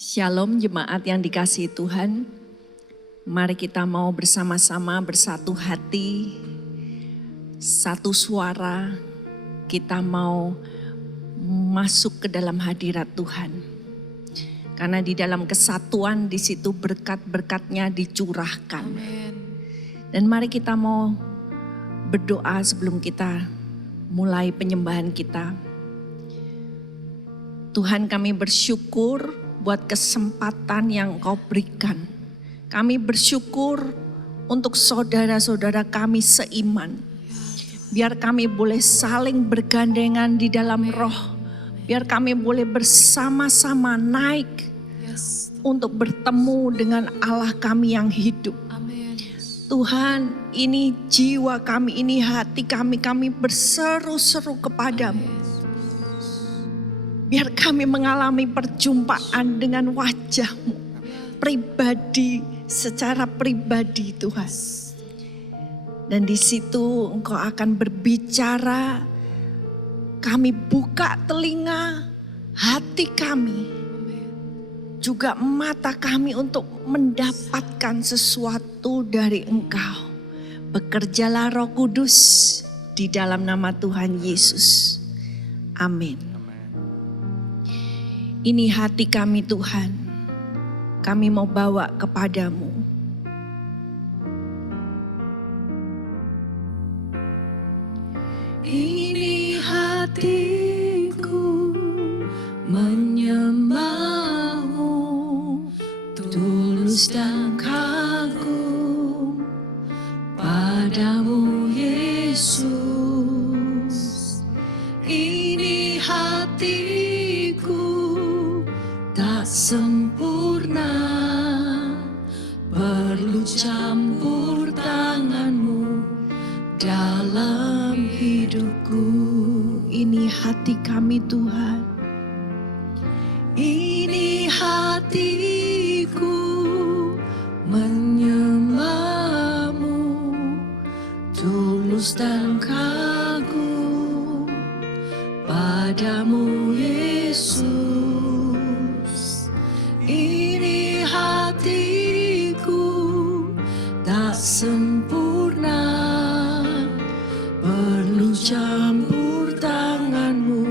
Shalom jemaat yang dikasihi Tuhan. Mari kita mau bersama-sama bersatu hati, satu suara. Kita mau masuk ke dalam hadirat Tuhan. Karena di dalam kesatuan di situ berkat-berkatnya dicurahkan. Amen. Dan mari kita mau berdoa sebelum kita mulai penyembahan kita. Tuhan, kami bersyukur buat kesempatan yang Engkau berikan. Kami bersyukur untuk saudara-saudara kami seiman. Biar kami boleh saling bergandengan di dalam roh. Biar kami boleh bersama-sama naik untuk bertemu dengan Allah kami yang hidup. Amen. Tuhan, ini jiwa kami, ini hati kami berseru-seru kepadamu. Biar kami mengalami perjumpaan dengan wajah-Mu pribadi, secara pribadi Tuhan. Dan di situ Engkau akan berbicara, kami buka telinga hati kami, juga mata kami untuk mendapatkan sesuatu dari Engkau. Bekerjalah Roh Kudus di dalam nama Tuhan Yesus. Amin. Ini hati kami Tuhan, kami mau bawa kepadamu. Ini hatiku menyembah-Mu, tulus dan kagum padamu Yesus. Ini hatiku tak sempurna, perlu campur tangan-Mu dalam hidupku. Ini hati kami Tuhan, ini hatiku menyembah-Mu, tulus dan kagum padamu Yesus. Ini hatiku tak sempurna, perlu campur tangan-Mu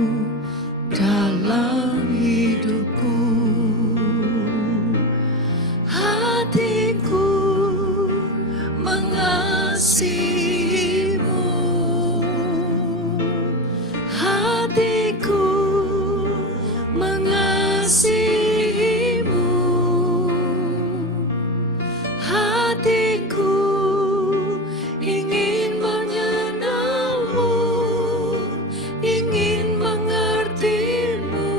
dalam hidupku. Hatiku mengasihi-Mu, hatiku mengasihi. Hatiku ingin mengenal-Mu, ingin mengerti-Mu.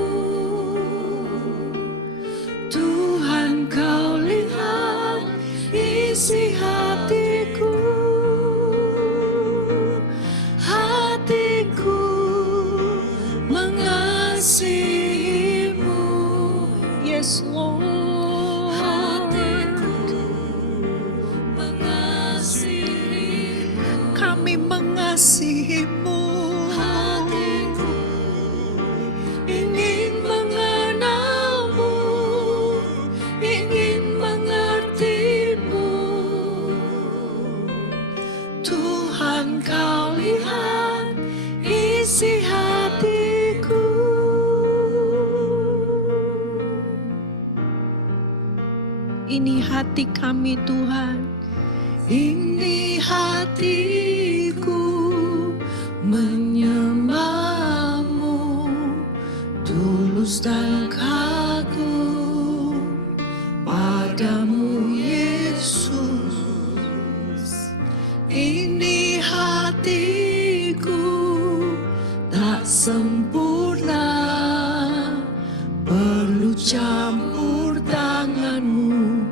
Tuhan, Kau lihat isi hatiku. Hatiku mengasihi-Mu. Yes, Lord. Kami mengasihi-Mu, hatiku ingin mengenal-Mu, ingin mengerti-Mu. Tuhan, Kau lihat isi hatiku. Ini hati kami Tuhan, ini hatiku menyembah-Mu, tulus dan kagum padamu Yesus. Ini hatiku tak sempurna, perlu campur tangan-Mu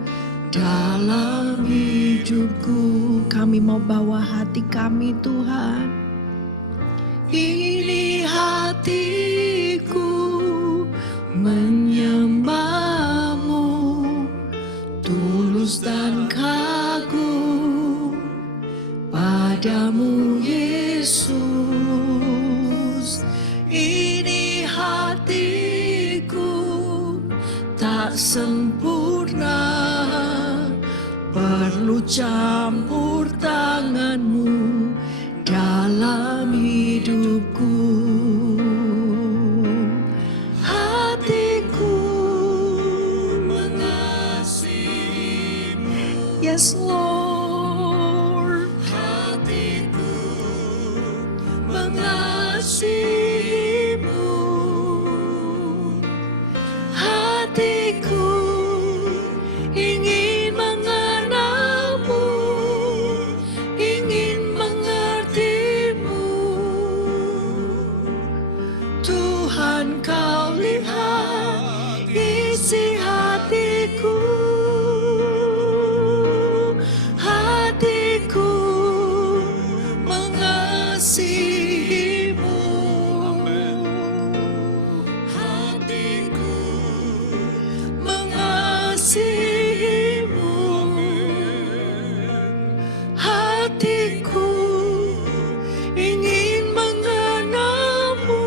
dalam hidupku. Kami mau bawa hati kami Tuhan. Ini hatiku menyembah-Mu, tulus dan kagum padamu Yesus. Ini hatiku tak sempurna, perlu campur tanganmu dalam hidupku. Hatiku mengasihimu, yes Lord. Hatiku mengasihimu, hatiku ingin mengenalmu, ingin mengertimu. Tuhan, kau lihat isi hatiku, hatiku mengasihimu, hatiku mengasihimu, hatiku ingin mengenalmu,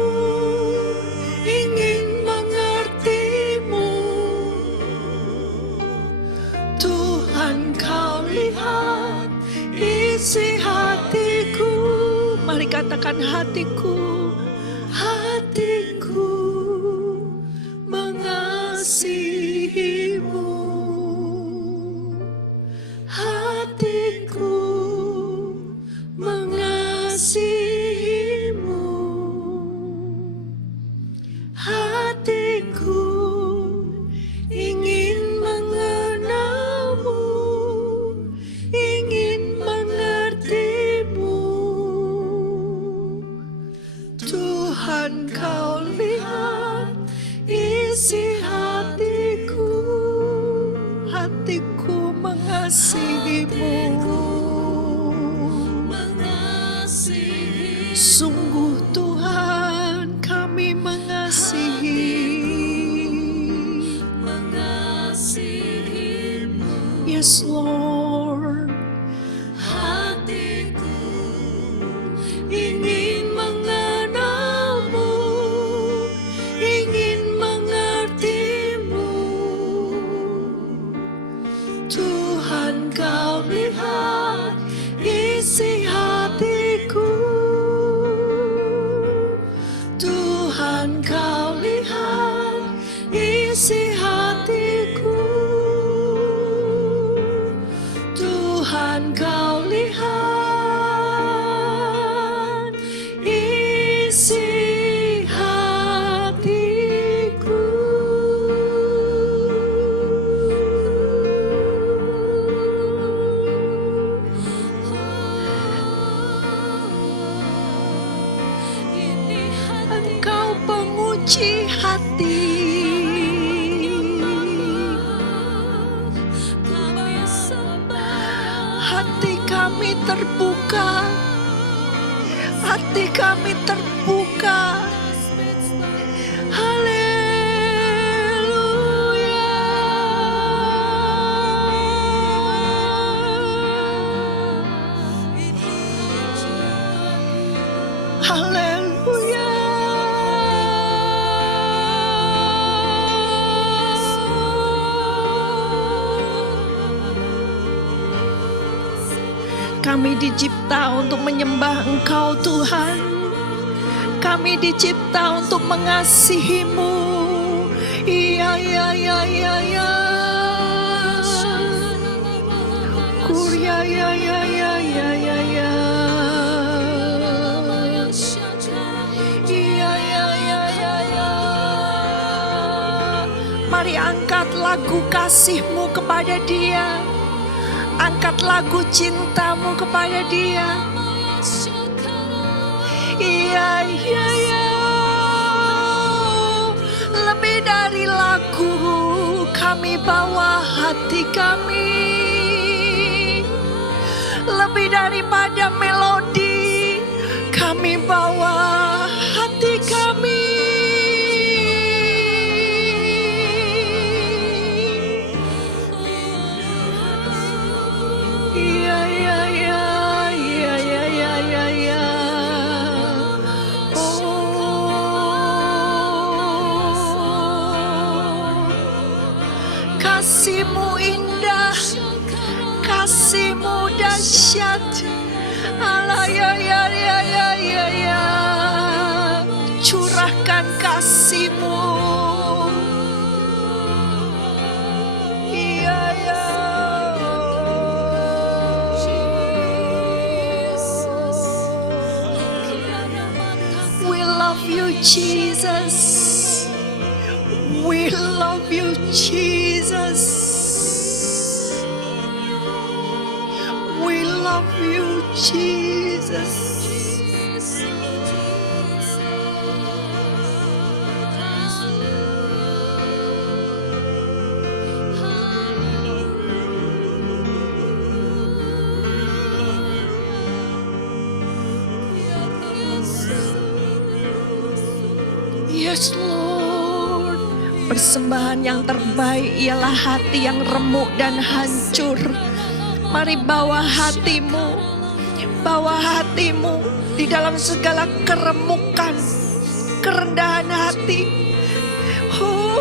ingin mengertimu. Tuhan, kau lihat isi hatiku. Mari katakan hatiku, hatiku mengasihimu, hatiku mengasihimu, hatiku ingin mengenalmu, ingin mengertimu. Tuhan, kau lihat isi hatiku, hatiku mengasihimu. Sungguh Tuhan, kami mengasihimu. Yes Lord. Hatiku ingin mengenalmu, ingin mengertimu. Tuhan, kau lihat isi hatiku, Tuhan, kau lihat isi hatiku, Tuhan, kau lihat isi hatiku. Engkau penguji hati, hati kami terbuka, hati kami terbuka. Haleluya, haleluya. Kami dicipta untuk menyembah Engkau Tuhan. Kami dicipta untuk mengasihi-Mu. Iya, iya, iya, iya, iya. Kurya, ya, ya, ya, ya, ya, ya. Iya, iya, iya, iya, iya. Mari angkat lagu kasih-Mu kepada Dia. Angkat lagu cintamu kepada Dia. Iya, iya, iya. Lebih dari lagu, kami bawa hati kami. Lebih daripada melodi, kami bawa hati kami. dahsyat. Allah ya ya ya ya ya ya. Curahkan kasih-Mu. Iya ya. We love you Jesus. We love you Jesus. We love you Jesus. Yes Lord. Persembahan yang terbaik ialah hati yang remuk dan hancur. Mari bawa hatimu, bawa hatimu di dalam segala keremukan, kerendahan hati. Oh,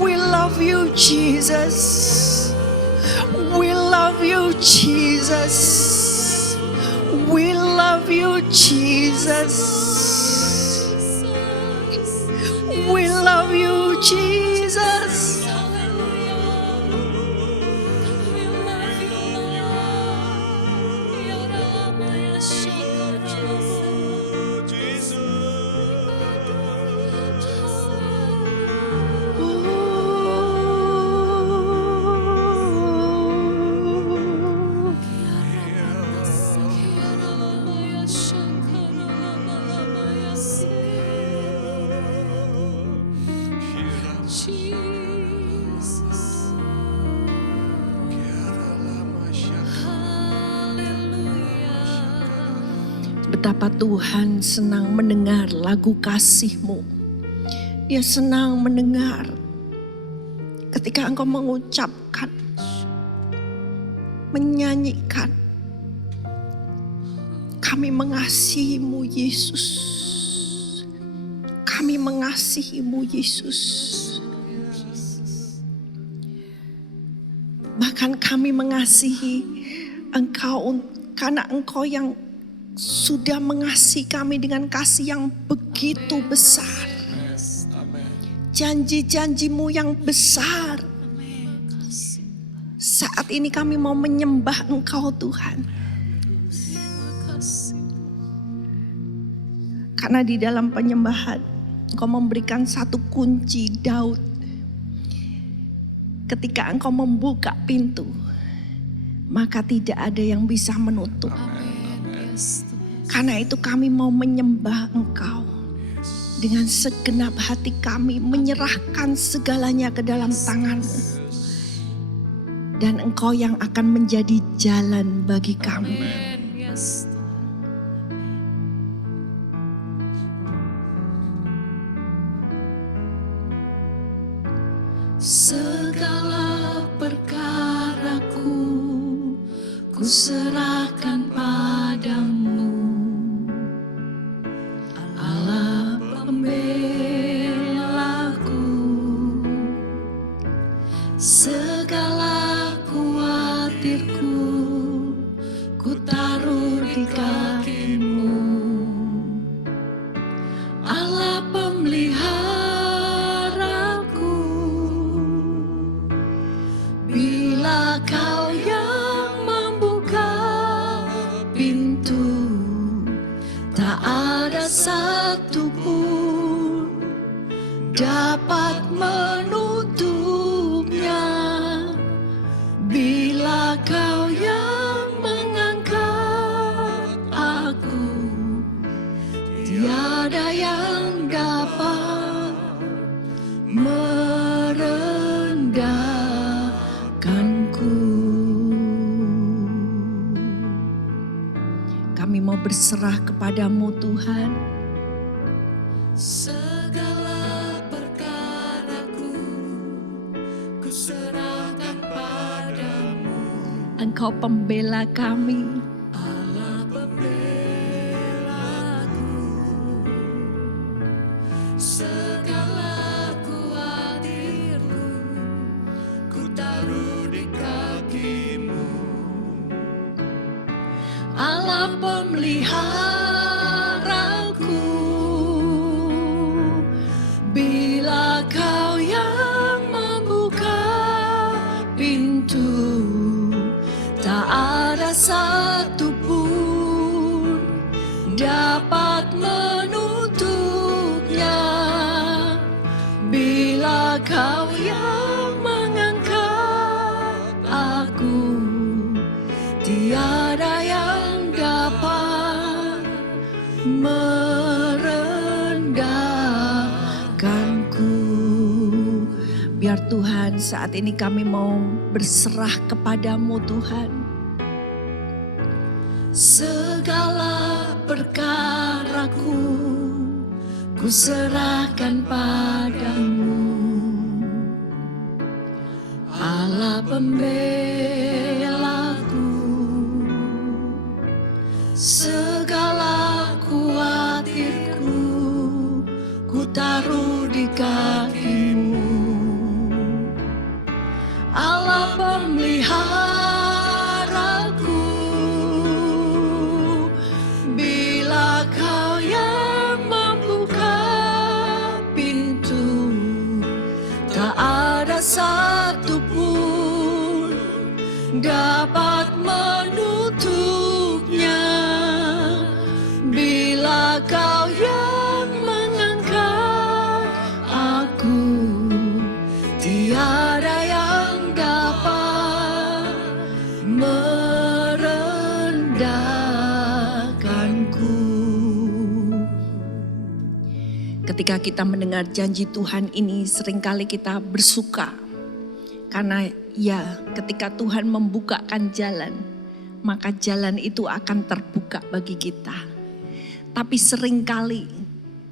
we love you Jesus. We love you Jesus. We love you Jesus. We love you Jesus. Betapa Tuhan senang mendengar lagu kasih-Mu. Dia senang mendengar ketika Engkau mengucapkan, menyanyikan, kami mengasihi-Mu Yesus. Kami mengasihi-Mu Yesus. Bahkan kami mengasihi Engkau karena Engkau yang sudah mengasihi kami dengan kasih yang begitu besar. Janji-janji-Mu yang besar. Saat ini kami mau menyembah Engkau Tuhan. Karena di dalam penyembahan Engkau memberikan satu kunci Daud. Ketika Engkau membuka pintu, maka tidak ada yang bisa menutup. Karena itu kami mau menyembah Engkau dengan segenap hati kami, menyerahkan segalanya ke dalam tangan-Mu. Dan Engkau yang akan menjadi jalan bagi kami. Segala perkaraku ku serahkan padamu, Allah pembelaku. Segala khawatirku ku taruh di kaki-Mu, Allah pemeliharaku. Bila Kau yang membuka pintu, tak ada satu pun dapat menutupnya. Bila Kau yang mengangkat aku, tiada yang dapat merendahkanku. Kami mau berserah kepadamu Tuhan. Segala perkaraku ku serahkan padamu, Engkau pembela kami. Allah pembelaku. Segala khawatirku ku taruh di kaki. pemeliharaku. Bila Kau yang membuka pintu, tak ada satu pun dapat menutupnya. Bila Kau yang mengangkat aku, tiada yang dapat merendahkanku. Biar Tuhan, saat ini kami mau berserah kepadamu Tuhan. Segala perkaraku ku serahkan padamu, Allah pembelaku. Segala khawatirku ku taruh di kaki-Mu, Allah pemeliharaku. Bila Kau yang membuka pintu, tak ada satu pun dapat menutupnya. Bila Kau yang mengangkat aku, tiada yang dapat merendahkanku. Ketika kita mendengar janji Tuhan ini, seringkali kita bersuka. Karena ya, ketika Tuhan membukakan jalan, maka jalan itu akan terbuka bagi kita. Tapi seringkali,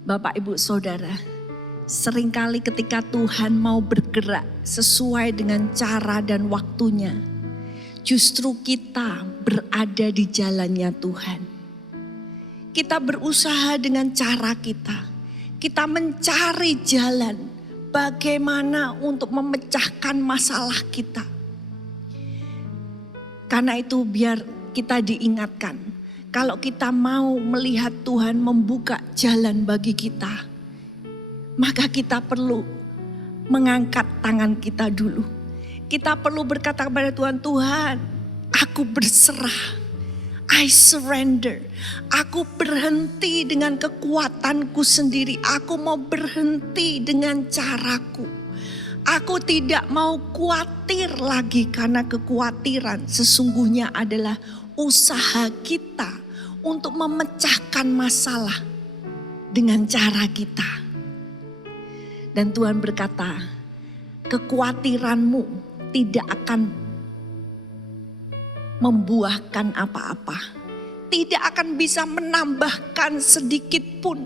Bapak Ibu Saudara, seringkali ketika Tuhan mau bergerak sesuai dengan cara dan waktunya, justru kita berada di jalannya Tuhan. Kita berusaha dengan cara kita. Kita mencari jalan bagaimana untuk memecahkan masalah kita. Karena itu biar kita diingatkan, kalau kita mau melihat Tuhan membuka jalan bagi kita, maka kita perlu mengangkat tangan kita dulu. Kita perlu berkata kepada Tuhan, Tuhan, aku berserah. I surrender. Aku berhenti dengan kekuatanku sendiri. Aku mau berhenti dengan caraku. Aku tidak mau khawatir lagi, karena kekhawatiran sesungguhnya adalah usaha kita untuk memecahkan masalah dengan cara kita. Dan Tuhan berkata, kekhawatiranmu tidak akan membuahkan apa-apa. Tidak akan bisa menambahkan sedikit pun.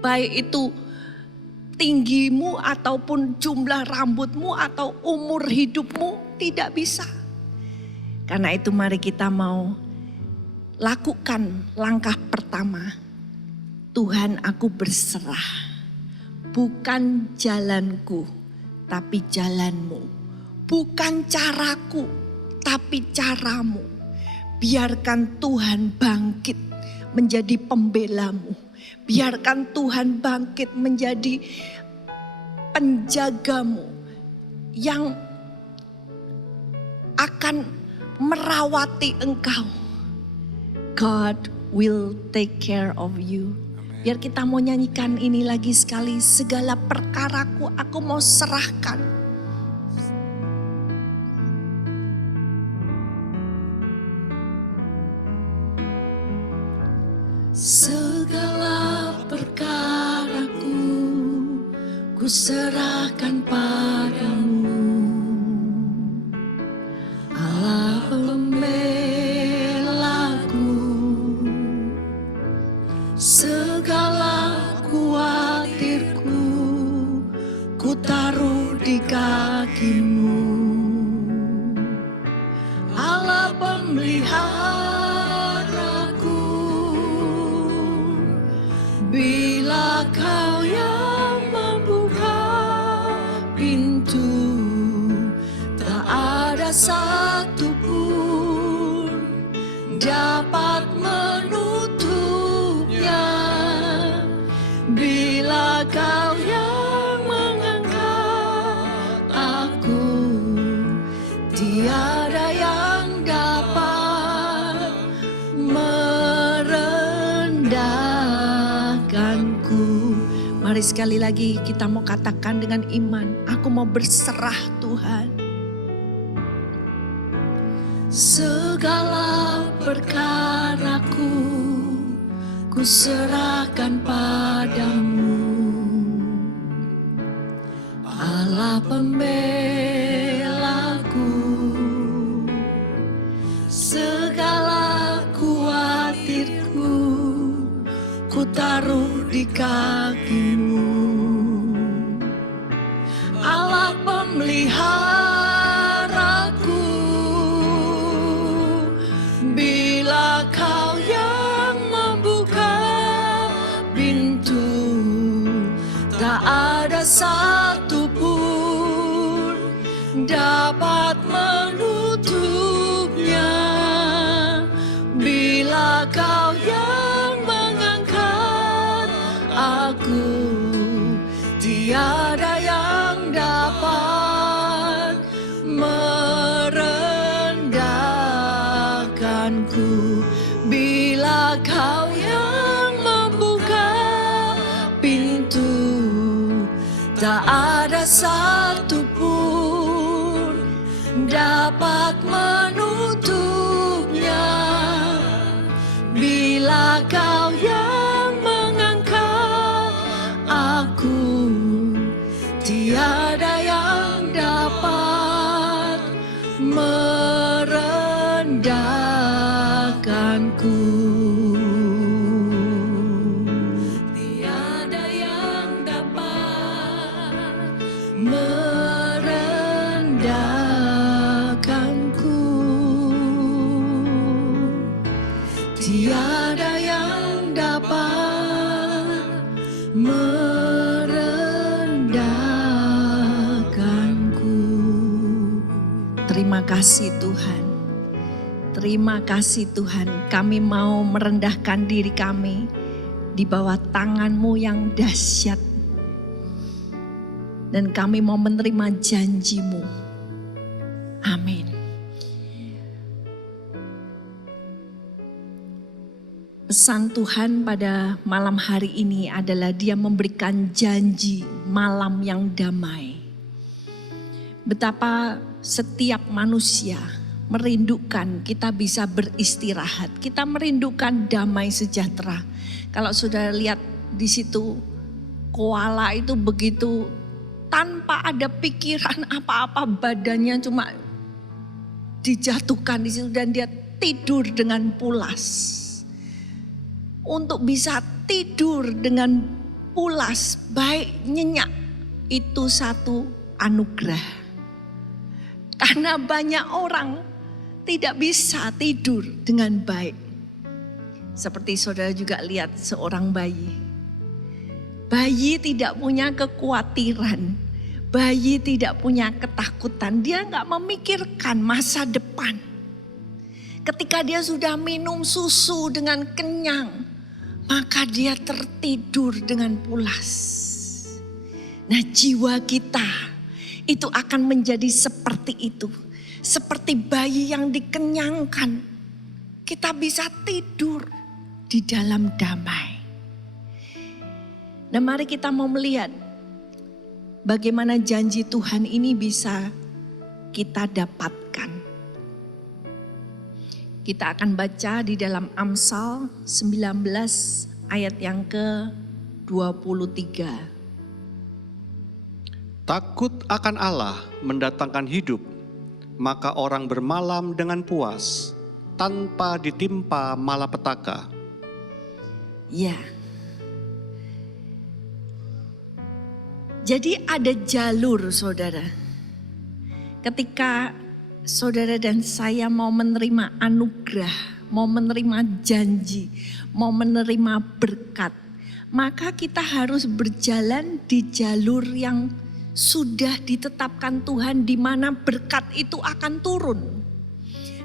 Baik itu tinggimu ataupun jumlah rambutmu atau umur hidupmu, tidak bisa. Karena itu mari kita mau lakukan langkah pertama. Tuhan, aku berserah. Bukan jalanku, tapi jalanmu. Bukan caraku, tapi caramu. Biarkan Tuhan bangkit menjadi pembelamu. Biarkan Tuhan bangkit menjadi penjagamu yang akan merawati engkau. God will take care of you. Biar kita mau nyanyikan ini lagi sekali. Segala perkaraku aku mau serahkan. Segala perkaraku ku serahkan padamu, Allah pembelaku. Segala khawatirku ku taruh di kaki-Mu, Allah pemeliharaku. Bila Kau yang membuka pintu, tak ada satu pun dapat menutupnya. Bila Kau yang mengangkat aku, tiada yang dapat merendahkanku. Mari sekali lagi kita mau katakan dengan iman, aku mau berserah Tuhan. Segala perkaraku ku serahkan padamu, Allah pembelaku. Segala khawatirku ku taruh di kaki-Mu, Allah pemeliharaku. Bila Kau yang membuka pintu, tak ada satu pun dapat menutupnya. Bila Kau yang mengangkat aku, tiada yang dapat merendahkanku. Bila Kau yang membuka pintu, tak ada satu pun dapat menutupnya. Bila Kau yang mengangkat aku, tiada yang dapat merendahkanku. Tiada yang dapat merendahkanku. Tiada yang dapat merendahkanku. Terima kasih Tuhan. Terima kasih Tuhan. Kami mau merendahkan diri kami di bawah tangan-Mu yang dahsyat. Dan kami mau menerima janji-Mu. Amin. Pesan Tuhan pada malam hari ini adalah Dia memberikan janji malam yang damai. Betapa setiap manusia merindukan kita bisa beristirahat. Kita merindukan damai sejahtera. Kalau sudah lihat di situ, koala itu begitu tanpa ada pikiran apa-apa, badannya cuma dijatuhkan di situ dan dia tidur dengan pulas. Untuk bisa tidur dengan pulas, baik nyenyak, itu satu anugerah. Karena banyak orang tidak bisa tidur dengan baik. Seperti saudara juga lihat seorang bayi. Bayi tidak punya kekhawatiran, bayi tidak punya ketakutan, dia nggak memikirkan masa depan. Ketika dia sudah minum susu dengan kenyang, maka dia tertidur dengan pulas. Nah, jiwa kita itu akan menjadi seperti itu. Seperti bayi yang dikenyangkan. Kita bisa tidur di dalam damai. Nah, mari kita mau melihat bagaimana janji Tuhan ini bisa kita dapatkan. Kita akan baca di dalam Amsal 19 ayat yang ke-23. Takut akan Allah mendatangkan hidup, maka orang bermalam dengan puas, tanpa ditimpa malapetaka. Ya. Jadi ada jalur saudara. Ketika saudara dan saya mau menerima anugerah, mau menerima janji, mau menerima berkat, maka kita harus berjalan di jalur yang sudah ditetapkan Tuhan, di mana berkat itu akan turun.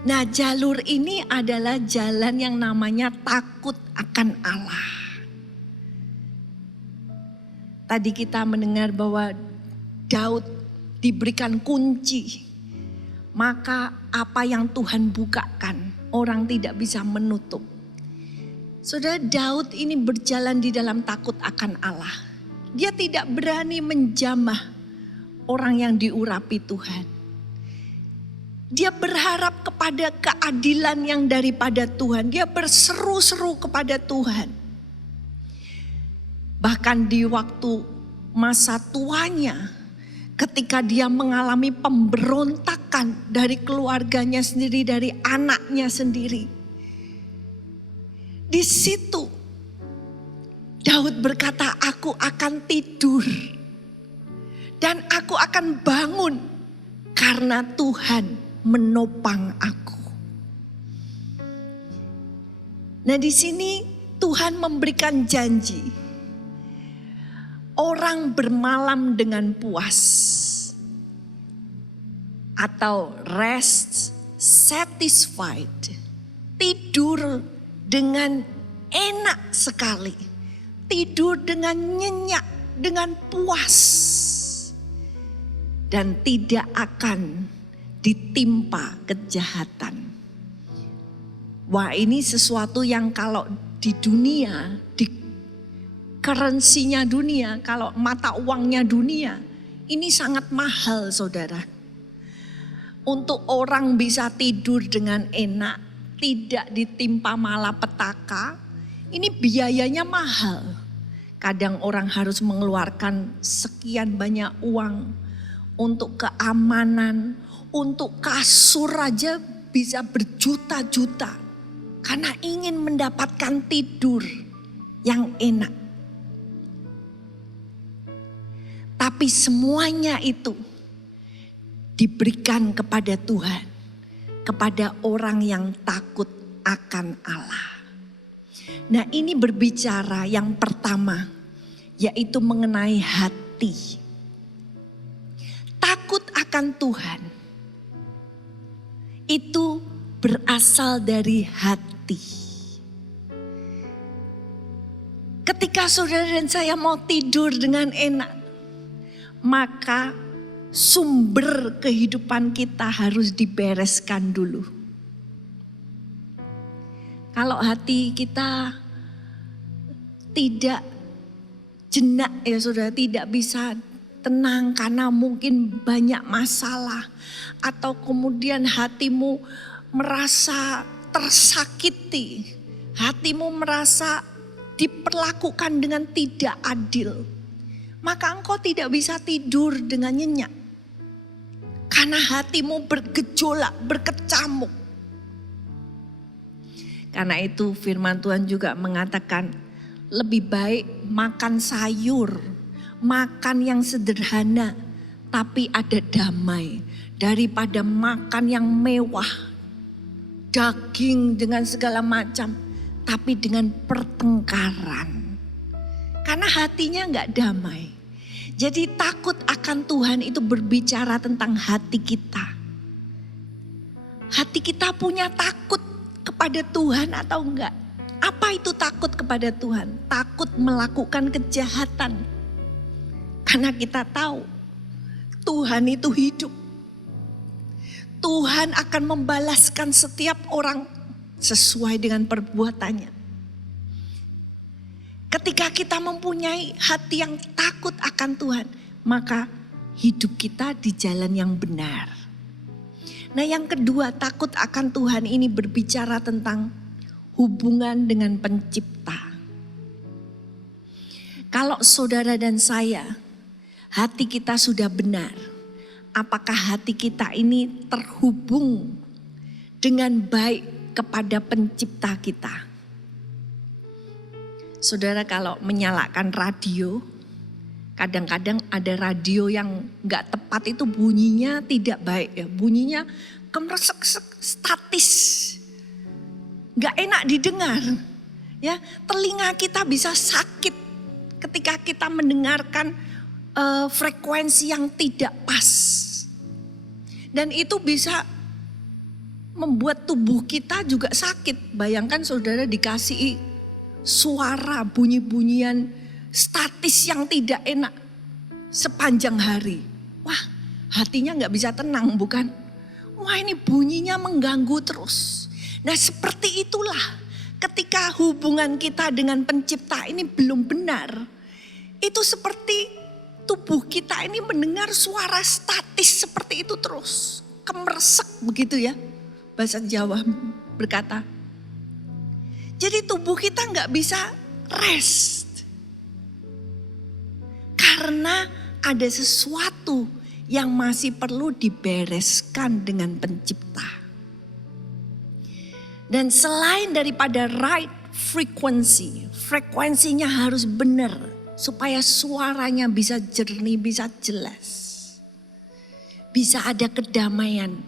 Nah, jalur ini adalah jalan yang namanya takut akan Allah. Tadi kita mendengar bahwa Daud diberikan kunci. Maka apa yang Tuhan bukakan, orang tidak bisa menutup. Saudara, Daud ini berjalan di dalam takut akan Allah. Dia tidak berani menjamah orang yang diurapi Tuhan. Dia berharap kepada keadilan yang daripada Tuhan. Dia berseru-seru kepada Tuhan. Bahkan di waktu masa tuanya, ketika dia mengalami pemberontakan dari keluarganya sendiri, dari anaknya sendiri. Di situ Daud berkata, aku akan tidur dan aku akan bangun karena Tuhan menopang aku. Nah, di sini Tuhan memberikan janji. Orang bermalam dengan puas atau rest satisfied, tidur dengan enak sekali, tidur dengan nyenyak, dengan puas, dan tidak akan ditimpa kejahatan. Wah, ini sesuatu yang kalau di dunia, di currency-nya dunia, kalau mata uangnya dunia, ini sangat mahal, saudara. Untuk orang bisa tidur dengan enak, tidak ditimpa malapetaka, ini biayanya mahal. Kadang orang harus mengeluarkan sekian banyak uang untuk keamanan, untuk kasur aja bisa berjuta-juta. Karena ingin mendapatkan tidur yang enak. Tapi semuanya itu diberikan kepada Tuhan, kepada orang yang takut akan Allah. Nah, ini berbicara yang pertama, yaitu mengenai hati. Takut akan Tuhan itu berasal dari hati. Ketika saudara dan saya mau tidur dengan enak, maka sumber kehidupan kita harus dibereskan dulu. Kalau hati kita tidak jenak ya saudara, tidak bisa tenang karena mungkin banyak masalah. Atau kemudian hatimu merasa tersakiti, hatimu merasa diperlakukan dengan tidak adil. Maka engkau tidak bisa tidur dengan nyenyak. Karena hatimu bergejolak, berkecamuk. Karena itu firman Tuhan juga mengatakan, lebih baik makan sayur, makan yang sederhana, tapi ada damai. Daripada makan yang mewah, daging dengan segala macam, tapi dengan pertengkaran. Karena hatinya enggak damai. Jadi takut akan Tuhan itu berbicara tentang hati kita. Hati kita punya takut kepada Tuhan atau enggak? Apa itu takut kepada Tuhan? Takut melakukan kejahatan. Karena kita tahu Tuhan itu hidup. Tuhan akan membalaskan setiap orang sesuai dengan perbuatannya. Ketika kita mempunyai hati yang takut akan Tuhan, maka hidup kita di jalan yang benar. Nah, yang kedua, takut akan Tuhan ini berbicara tentang hubungan dengan Pencipta. Kalau saudara dan saya, hati kita sudah benar. Apakah hati kita ini terhubung dengan baik kepada Pencipta kita? Saudara, kalau menyalakan radio, kadang-kadang ada radio yang gak tepat itu bunyinya tidak baik ya. Bunyinya kemeresek statis. Gak enak didengar. Ya, telinga kita bisa sakit ketika kita mendengarkan frekuensi yang tidak pas. Dan itu bisa membuat tubuh kita juga sakit. Bayangkan saudara dikasih suara bunyi-bunyian statis yang tidak enak sepanjang hari. Wah, hatinya gak bisa tenang, bukan? Wah, ini bunyinya mengganggu terus. Nah, seperti itulah ketika hubungan kita dengan pencipta ini belum benar. Itu seperti tubuh kita ini mendengar suara statis seperti itu terus. Kemeresek begitu ya, bahasa Jawa berkata. Jadi tubuh kita gak bisa rest. Karena ada sesuatu yang masih perlu dibereskan dengan pencipta. Dan selain daripada right frequency, frekuensinya harus benar supaya suaranya bisa jernih, bisa jelas. Bisa ada kedamaian.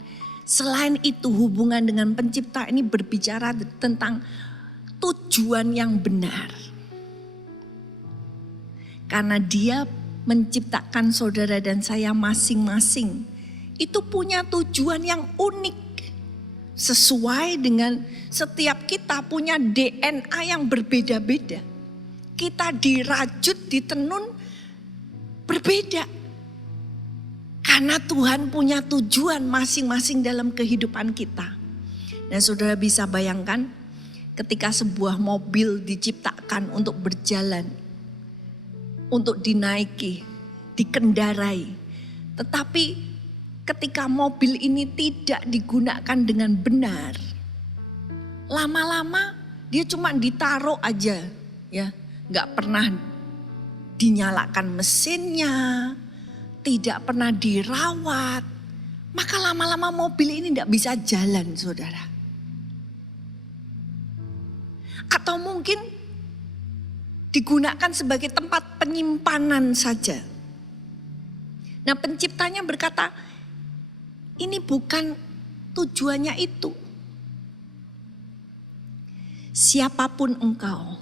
Selain itu hubungan dengan pencipta ini berbicara tentang tujuan yang benar. Karena dia menciptakan saudara dan saya masing-masing. Itu punya tujuan yang unik. Sesuai dengan setiap kita punya DNA yang berbeda-beda. Kita dirajut, ditenun berbeda. Karena Tuhan punya tujuan masing-masing dalam kehidupan kita. Dan saudara bisa bayangkan ketika sebuah mobil diciptakan untuk berjalan, untuk dinaiki, dikendarai. Tetapi ketika mobil ini tidak digunakan dengan benar, lama-lama dia cuma ditaruh aja, ya, nggak pernah dinyalakan mesinnya, tidak pernah dirawat, maka lama-lama mobil ini tidak bisa jalan, saudara. Atau mungkin digunakan sebagai tempat penyimpanan saja. Nah, penciptanya berkata, ini bukan tujuannya itu. Siapapun engkau,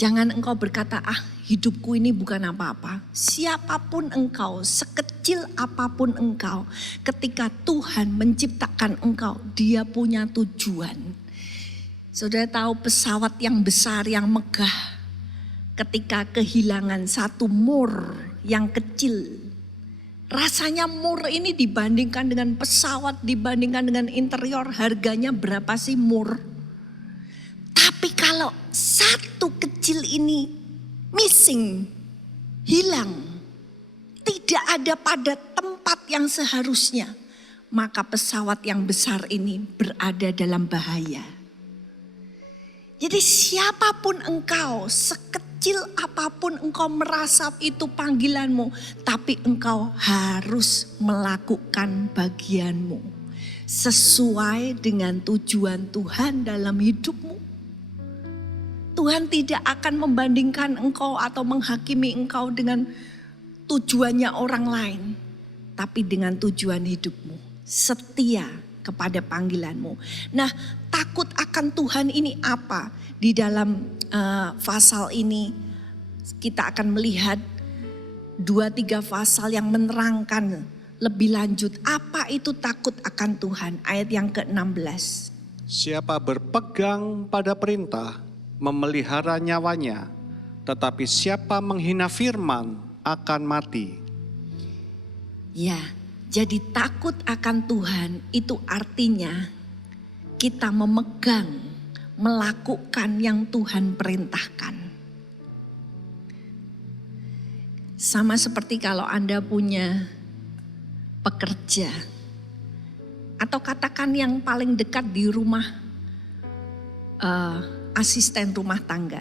jangan engkau berkata, hidupku ini bukan apa-apa. Siapapun engkau, sekecil apapun engkau, ketika Tuhan menciptakan engkau, Dia punya tujuan. Saudara tahu pesawat yang besar, yang megah, ketika kehilangan satu mur yang kecil, rasanya mur ini dibandingkan dengan pesawat, dibandingkan dengan interior, harganya berapa sih mur? Tapi kalau satu kecil ini missing, hilang, tidak ada pada tempat yang seharusnya, maka pesawat yang besar ini berada dalam bahaya. Jadi siapapun engkau, sekecil apapun engkau merasa itu panggilanmu, tapi engkau harus melakukan bagianmu sesuai dengan tujuan Tuhan dalam hidupmu. Tuhan tidak akan membandingkan engkau atau menghakimi engkau dengan tujuannya orang lain, tapi dengan tujuan hidupmu, setia kepada panggilanmu. Nah, takut akan Tuhan ini apa? Di dalam pasal ini kita akan melihat 2-3 pasal yang menerangkan lebih lanjut apa itu takut akan Tuhan. Ayat yang ke-16. Siapa berpegang pada perintah memelihara nyawanya, tetapi siapa menghina firman akan mati. Ya, jadi takut akan Tuhan itu artinya kita memegang, melakukan yang Tuhan perintahkan. Sama seperti kalau Anda punya pekerja, atau katakan yang paling dekat di rumah, asisten rumah tangga.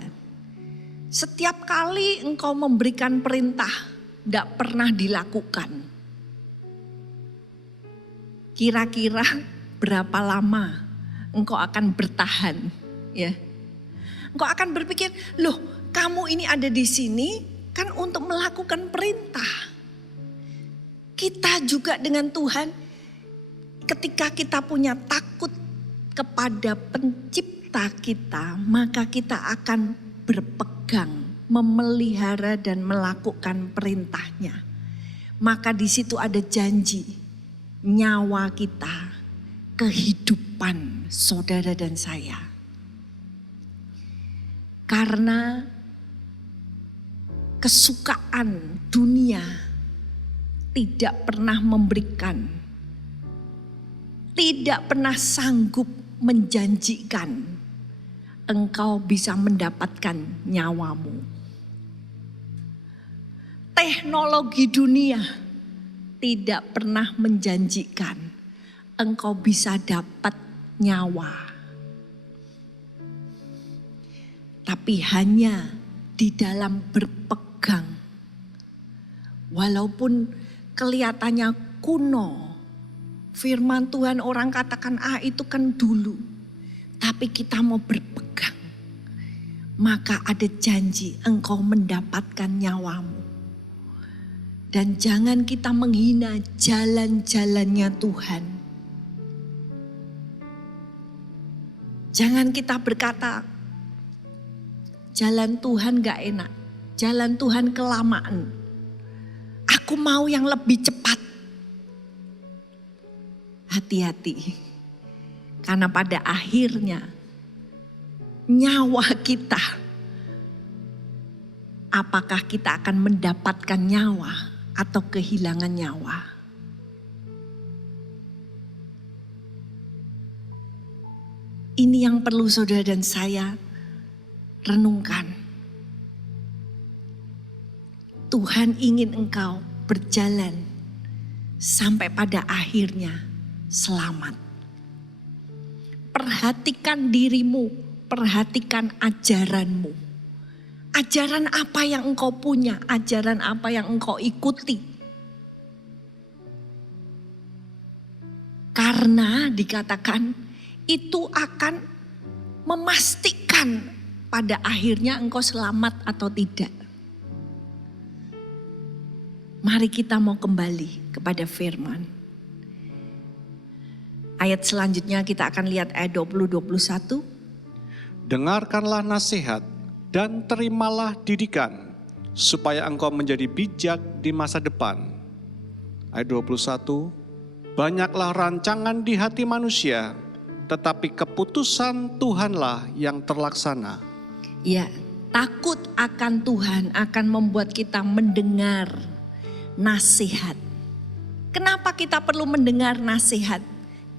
Setiap kali engkau memberikan perintah, tidak pernah dilakukan. Kira-kira berapa lama engkau akan bertahan, ya? Engkau akan berpikir, loh, kamu ini ada di sini kan untuk melakukan perintah. Kita juga dengan Tuhan, ketika kita punya takut kepada pencipta kita, maka kita akan berpegang, memelihara dan melakukan perintahnya. Maka di situ ada janji, nyawa kita kehidupan saudara dan saya. Karena kesukaan dunia tidak pernah memberikan, tidak pernah sanggup menjanjikan engkau bisa mendapatkan nyawamu. Teknologi dunia tidak pernah menjanjikan engkau bisa dapat nyawa. Tapi hanya di dalam berpegang. Walaupun kelihatannya kuno, firman Tuhan orang katakan itu kan dulu. Tapi kita mau berpegang, maka ada janji engkau mendapatkan nyawamu. Dan jangan kita menghina jalan-jalannya Tuhan. Jangan kita berkata, jalan Tuhan gak enak, jalan Tuhan kelamaan. Aku mau yang lebih cepat. Hati-hati. Karena pada akhirnya nyawa kita, apakah kita akan mendapatkan nyawa atau kehilangan nyawa? Ini yang perlu saudara dan saya renungkan. Tuhan ingin engkau berjalan sampai pada akhirnya selamat. Perhatikan dirimu, perhatikan ajaranmu. Ajaran apa yang engkau punya, ajaran apa yang engkau ikuti. Karena dikatakan itu akan memastikan pada akhirnya engkau selamat atau tidak. Mari kita mau kembali kepada firman. Ayat selanjutnya kita akan lihat ayat 20-21. Dengarkanlah nasihat dan terimalah didikan, supaya engkau menjadi bijak di masa depan. Ayat 21, banyaklah rancangan di hati manusia, tetapi keputusan Tuhanlah yang terlaksana. Ya, takut akan Tuhan akan membuat kita mendengar nasihat. Kenapa kita perlu mendengar nasihat?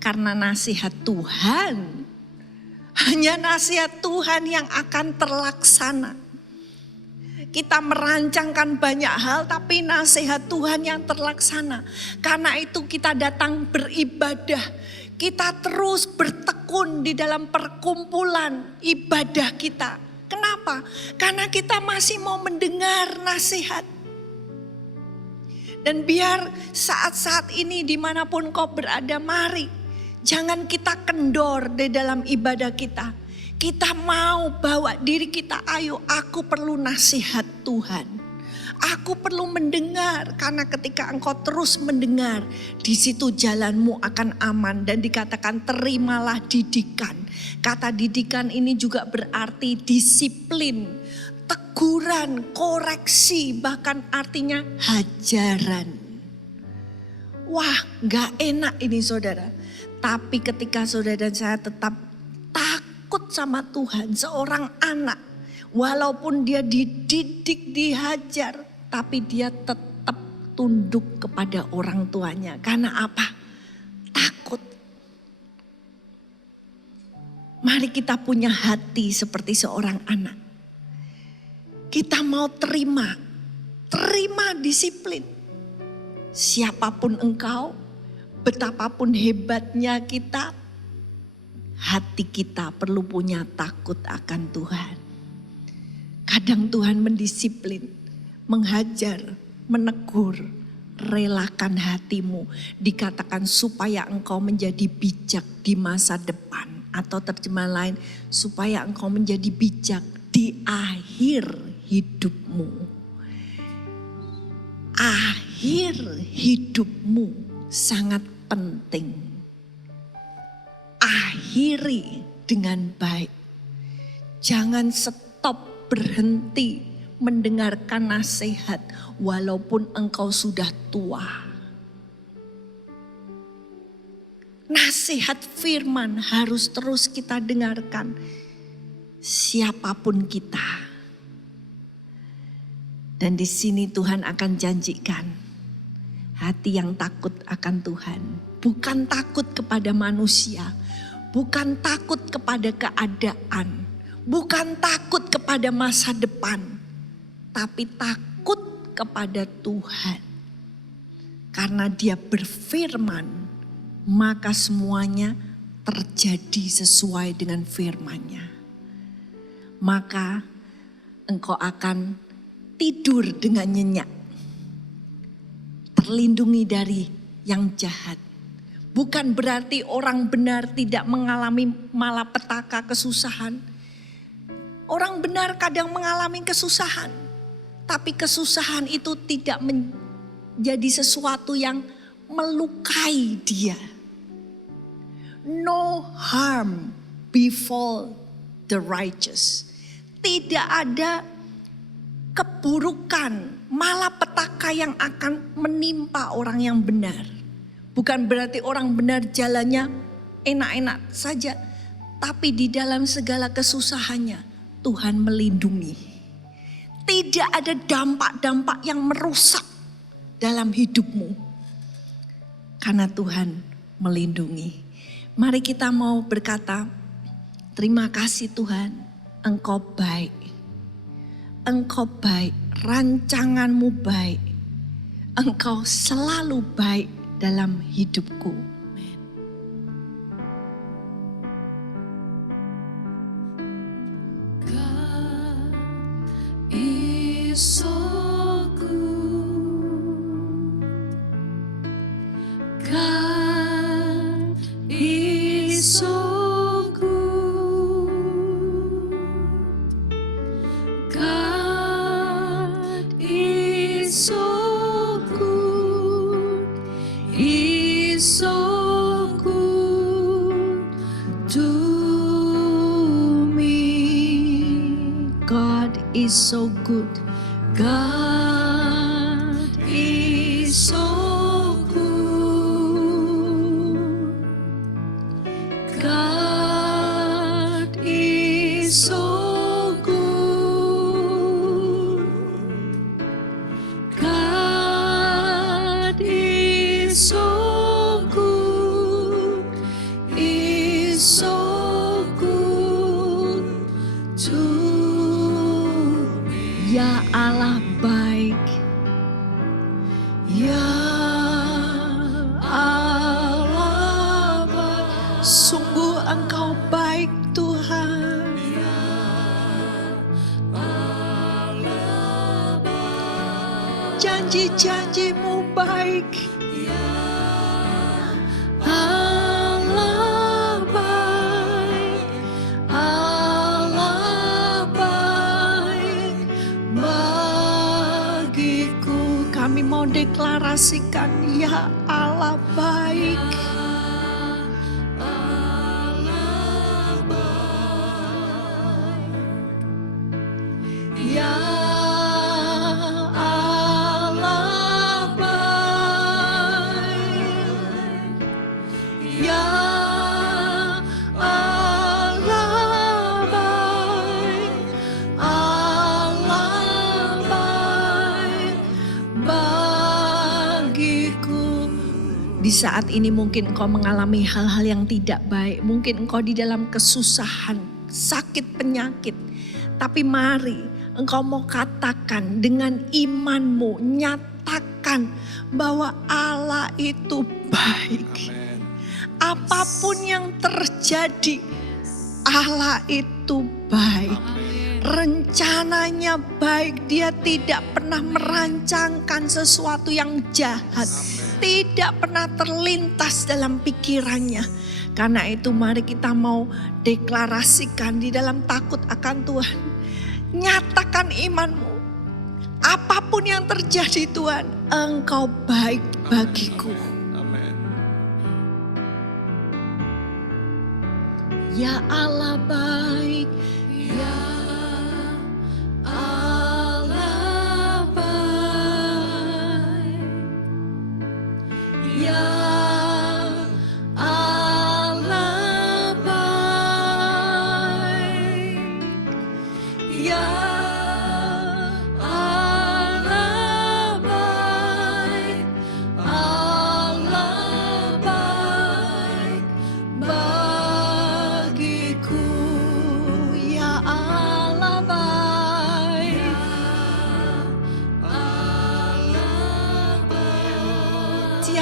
Karena nasihat Tuhan, hanya nasihat Tuhan yang akan terlaksana. Kita merancangkan banyak hal tapi nasihat Tuhan yang terlaksana. Karena itu kita datang beribadah. Kita terus bertekun di dalam perkumpulan ibadah kita. Kenapa? Karena kita masih mau mendengar nasihat. Dan biar saat-saat ini dimanapun kau berada, mari. Jangan kita kendor di dalam ibadah kita. Kita mau bawa diri kita, ayo aku perlu nasihat Tuhan. Aku perlu mendengar, karena ketika engkau terus mendengar, di situ jalanmu akan aman. Dan dikatakan terimalah didikan. Kata didikan ini juga berarti disiplin, teguran, koreksi, bahkan artinya hajaran. Wah, gak enak ini saudara. Tapi ketika saudara dan saya tetap takut sama Tuhan, seorang anak, walaupun dia dididik, dihajar, tapi dia tetap tunduk kepada orang tuanya. Karena apa? Takut. Mari kita punya hati seperti seorang anak. Kita mau terima disiplin. Siapapun engkau, betapapun hebatnya kita, hati kita perlu punya takut akan Tuhan. Kadang Tuhan mendisiplin, menghajar, menegur, relakan hatimu. Dikatakan supaya engkau menjadi bijak di masa depan. Atau terjemahan lain, supaya engkau menjadi bijak di akhir hidupmu. Akhir hidupmu sangat penting. Akhiri dengan baik. Jangan stop, berhenti mendengarkan nasihat walaupun engkau sudah tua. nasihat firman harus terus kita dengarkan. Siapapun kita. Dan di sini Tuhan akan janjikan hati yang takut akan Tuhan. Bukan takut kepada manusia. Bukan takut kepada keadaan. Bukan takut kepada masa depan. Tapi takut kepada Tuhan. Karena Dia berfirman, maka semuanya terjadi sesuai dengan firman-Nya. Maka engkau akan tidur dengan nyenyak. Terlindungi dari yang jahat. Bukan berarti orang benar tidak mengalami malapetaka, kesusahan. Orang benar kadang mengalami kesusahan. Tapi kesusahan itu tidak menjadi sesuatu yang melukai dia. No harm befall the righteous. Tidak ada keburukan, malapetaka yang akan menimpa orang yang benar. Bukan berarti orang benar jalannya enak-enak saja. Tapi di dalam segala kesusahannya Tuhan melindungi. Tidak ada dampak-dampak yang merusak dalam hidupmu. Karena Tuhan melindungi. Mari kita mau berkata, terima kasih Tuhan. Engkau baik, Engkau baik, rancanganmu baik, Engkau selalu baik dalam hidupku. God is so good. God is so Is so good. God is so good. God is so good. God is so good. Is so good to Ya Allah baik, Ya Allah baik, sungguh Engkau baik Tuhan. Ya Allah baik, Janji-janji-Mu baik. Ya Allah baik, Allah baik bagiku. Kami mau deklarasikan ya Allah baik. Allah baik, Ya Allah baik, Ya Allah baik, Allah baik bagiku. Di saat ini mungkin engkau mengalami hal-hal yang tidak baik. Mungkin engkau di dalam kesusahan, sakit, penyakit. Tapi mari engkau mau katakan dengan imanmu, nyatakan bahwa Allah itu baik. Apapun yang terjadi, Allah itu baik. Rencananya baik, Dia tidak pernah merancangkan sesuatu yang jahat. Tidak pernah terlintas dalam pikirannya. Karena itu mari kita mau deklarasikan di dalam takut akan Tuhan. Nyatakan imanmu. Apapun yang terjadi Tuhan, Engkau baik bagiku. Ya Allah baik, Ya Allah baik, Ya Allah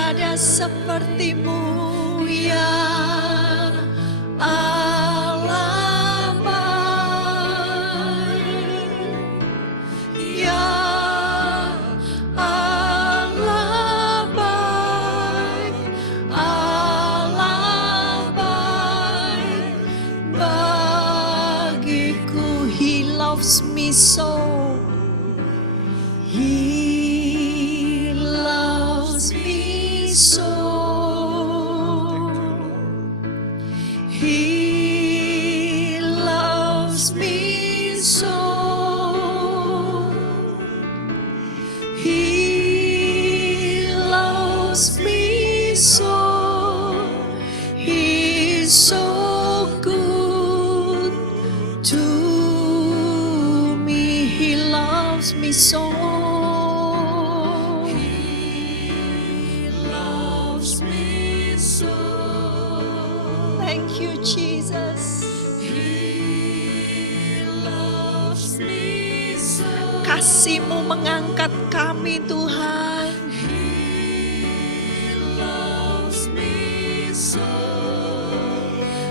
tiada sepertimu ya Allah baik, ya Allah baik, Allah baik bagiku. He loves me so. He loves me so. He loves me so. He loves me so. He's so good to me. He loves me so. Thank you, Jesus. Kasih-Mu mengangkat kami, Tuhan.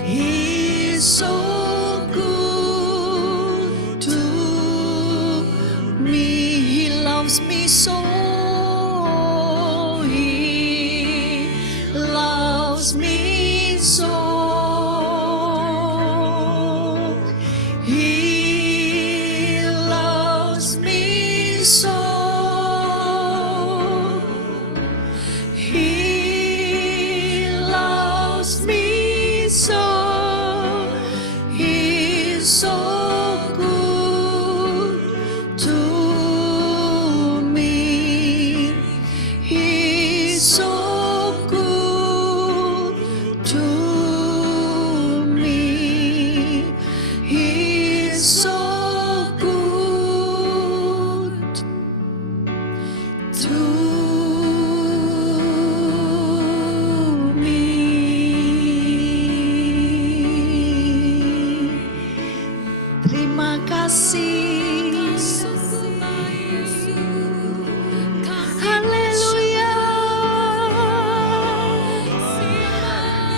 He's so good to me. He loves me so. He loves me so. He loves me so. He loves me so. He's so good to me. He's so good to me. He's so good to me. Terima kasih. Haleluya.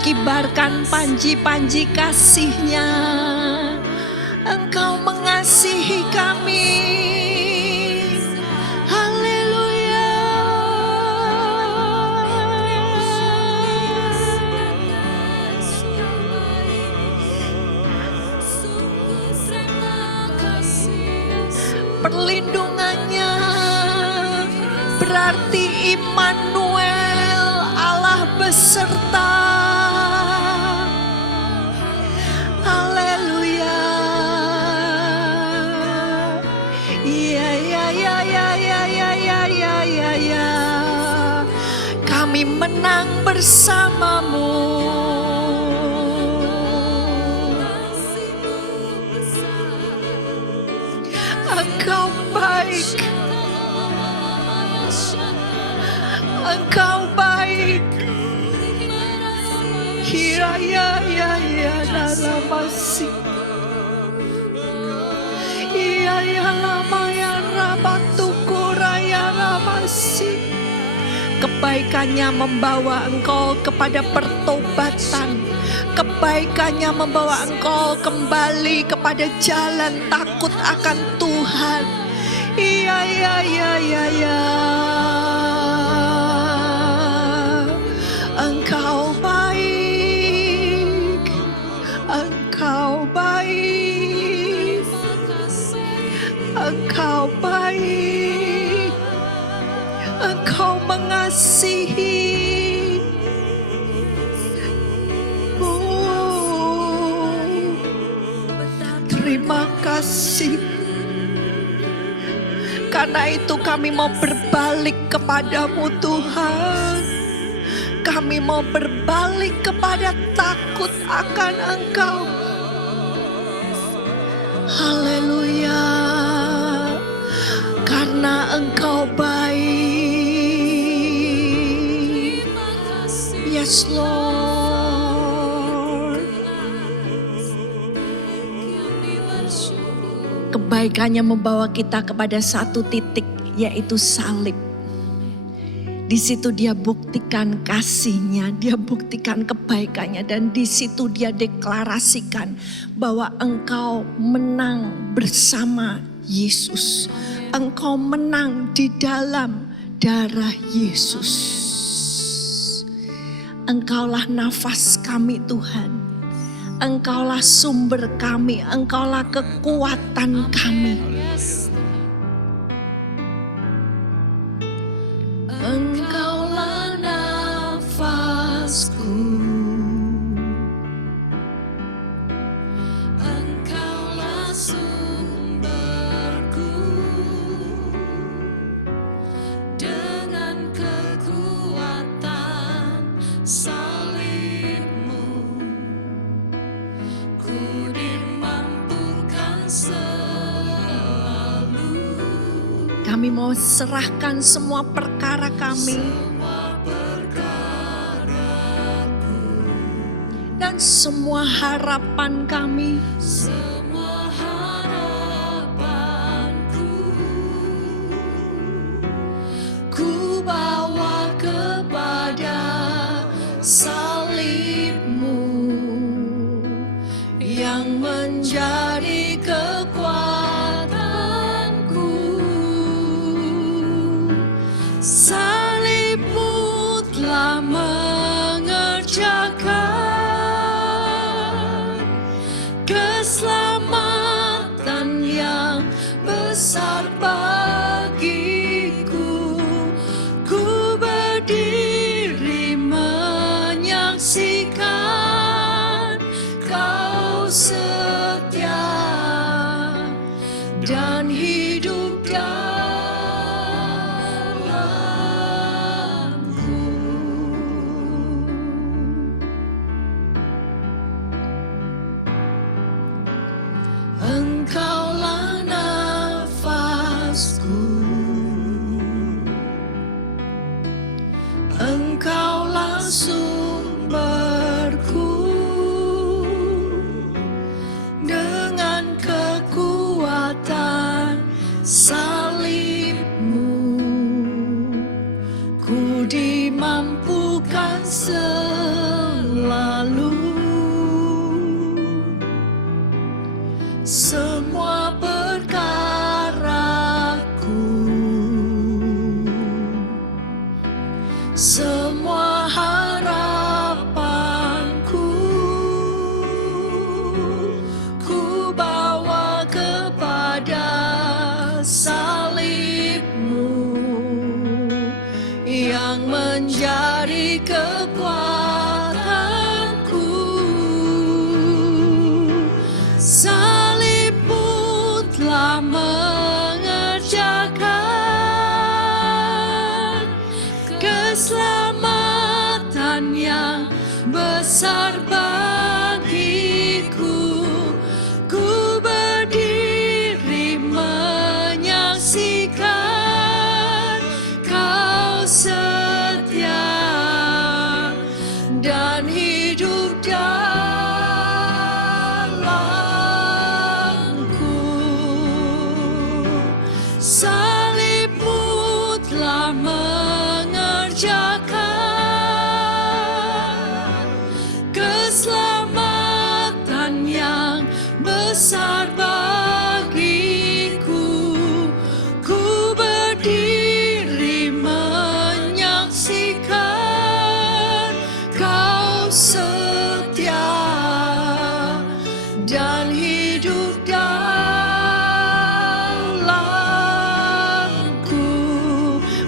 Kibarkan panji-panji kasih-Nya. Engkau mengasihi kami. Haleluya. Perlindungannya berarti Immanuel, Allah beserta. Haleluya. Iya, ya, ya, ya, ya, ya, ya, ya, ya, ya. Kami menang bersamamu. Engkau baik. Engkau baik. Hiraya ya ya dalam masih. Iya ya lama ya rabatuku raya ramasi. Kebaikannya membawa engkau kepada pertobatan. Kebaikannya membawa engkau kembali kepada jalan takut akan Tuhan. Iya, iya, iya, iya, iya. Engkau baik. Engkau baik. Engkau baik. Engkau mengasihi. Terima kasih. Karena itu kami mau berbalik kepadamu Tuhan. Kami mau berbalik kepada takut akan Engkau. Haleluya. Karena Engkau baik. Yes Lord. Kebaikannya membawa kita kepada satu titik, yaitu salib. Di situ dia buktikan kasihnya, dia buktikan kebaikannya, dan di situ dia deklarasikan bahwa engkau menang bersama Yesus. Engkau menang di dalam darah Yesus. Engkaulah nafas kami Tuhan. Engkaulah sumber kami, engkaulah kekuatan kami. Engkaulah nafasku, Engkaulah sumberku, dengan kekuatan salib-Mu, ku dimampukan selalu. Kami mau serahkan semua perkara kami dan semua harapan kami. Semua harapanku ku bawa kepada salib-Mu yang menjadi kekuatanku. Salib-Mu telah mengerjakan keselamatan yang besar bagiku. Ku berdiri menyaksikan Kau setia dan hidup dalamku. Engkaulah nafasku, Engkaulah sumberku, dengan kekuatan salib-Mu, ku dimampukan selalu. Semua perkaraku, semua harapanku, ku bawa kepada salib-Mu yang menjadi kekuatanku. Salib-Mu telah mengerjakan keselamatan yang besar bagiku. Ku berdiri menyaksikan Kau setia dan hidup dalamku. Salib-Mu telah mengerjakan keselamatan yang besar bagiku. Ku berdiri menyaksikan Kau setia dan hidup dalamku.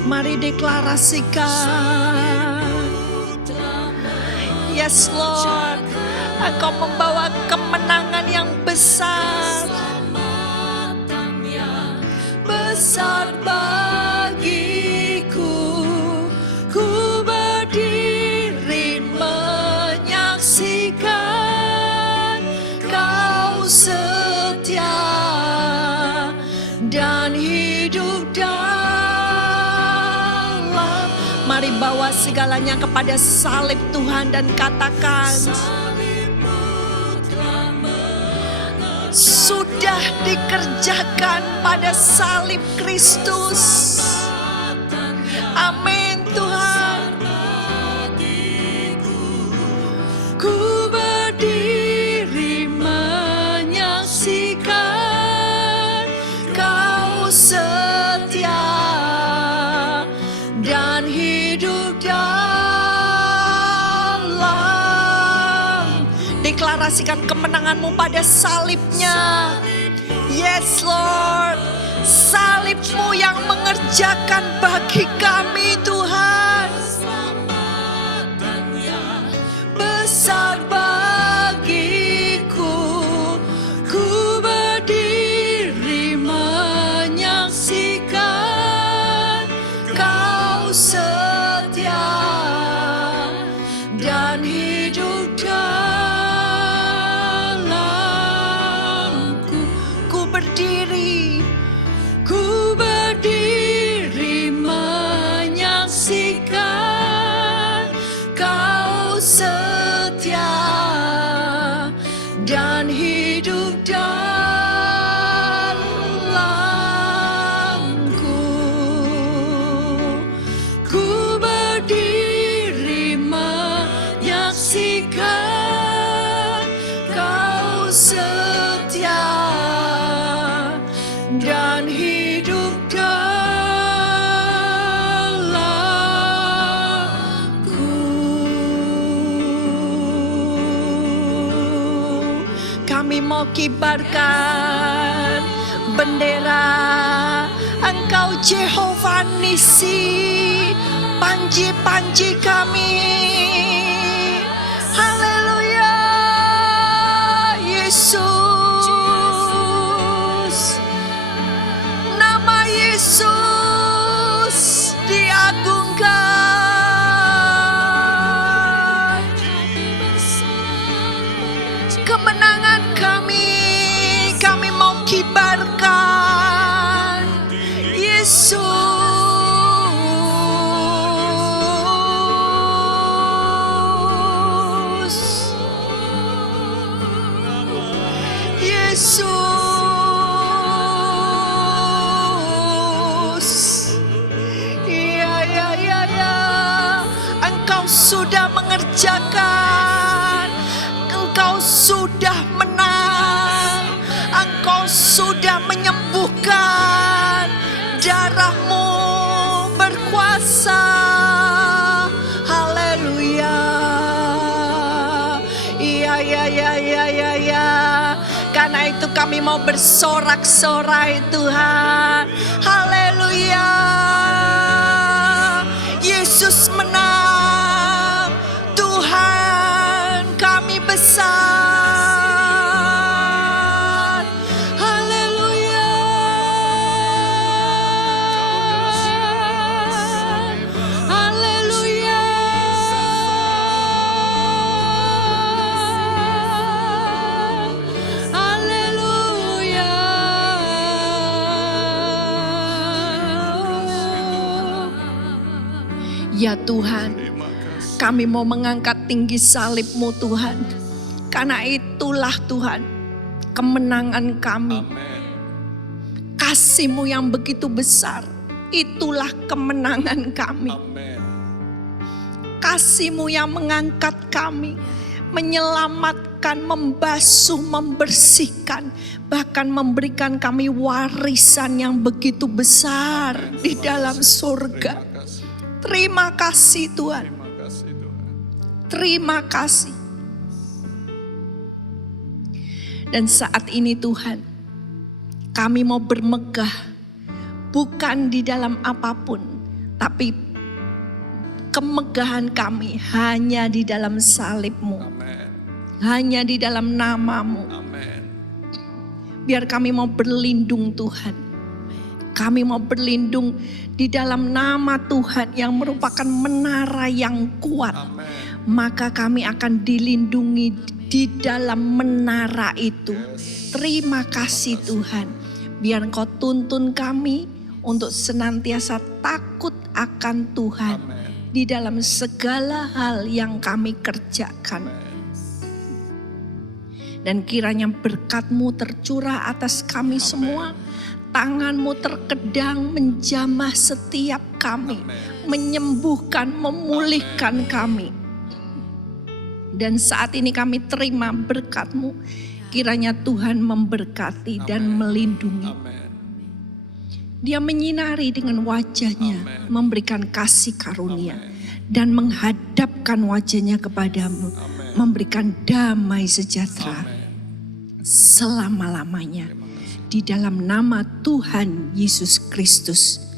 Mari deklarasikan. Yes Lord, Engkau membawa kemenangan yang besar, besar bagiku. Ku berdiri menyaksikan Kau setia dan hidup dalam. Mari bawa segalanya kepada salib Tuhan dan katakan, sudah dikerjakan pada salib Kristus. Amin Tuhan. mendeklarasikan kemenangan-Mu pada salibnya. Yes Lord, salib-Mu yang mengerjakan bagi kami Tuhan. Besar bagiku, ku berdiri menyaksikan Kau setia dan hidup dalamku. Ku berdiri menyaksikan Kau setia dan hidup dalamku. Ku berdiri menyaksikan Kau setia dan hidup dalamku. Kami mau kibarkan bendera Engkau Jehovah Nisi, panji-panji kami. Haleluya, Yesus. Nama Yesus diagungkan. Kemenangan kami mau kibarkan. Yesus. Ya. Engkau sudah mengerjakan. Engkau sudah menang. Engkau sudah menyembuhkan. Darah-Mu berkuasa. Haleluya. Ya. Karena itu kami mau bersorak-sorai Tuhan. Haleluya. Yesus menang. Tuhan kami besar. Haleluya. Haleluya. Haleluya. Ya Tuhan, kami mau mengangkat tinggi salib-Mu Tuhan. Karena itulah Tuhan kemenangan kami. Kasih-Mu yang begitu besar, itulah kemenangan kami. Kasih-Mu yang mengangkat kami, menyelamatkan, membasuh, membersihkan, bahkan memberikan kami warisan yang begitu besar di dalam surga. Terima kasih Tuhan. Terima kasih. Dan saat ini Tuhan, kami mau bermegah, bukan di dalam apapun, tapi kemegahan kami hanya di dalam salib-Mu. Hanya di dalam nama-Mu. Biar kami mau berlindung Tuhan. Kami mau berlindung di dalam nama Tuhan yang merupakan menara yang kuat. Maka kami akan dilindungi di dalam menara itu. Terima kasih Tuhan. Biar Engkau tuntun kami untuk senantiasa takut akan Tuhan. Di dalam segala hal yang kami kerjakan. Dan kiranya berkat-Mu tercurah atas kami semua. Tangan-Mu terkedang menjamah setiap kami. Menyembuhkan, memulihkan kami. Dan saat ini kami terima berkat-Mu. Kiranya Tuhan memberkati dan melindungi. Dia menyinari dengan wajah-Nya. Memberikan kasih karunia. Dan menghadapkan wajah-Nya kepadamu. memberikan damai sejahtera selama-lamanya. Di dalam nama Tuhan Yesus Kristus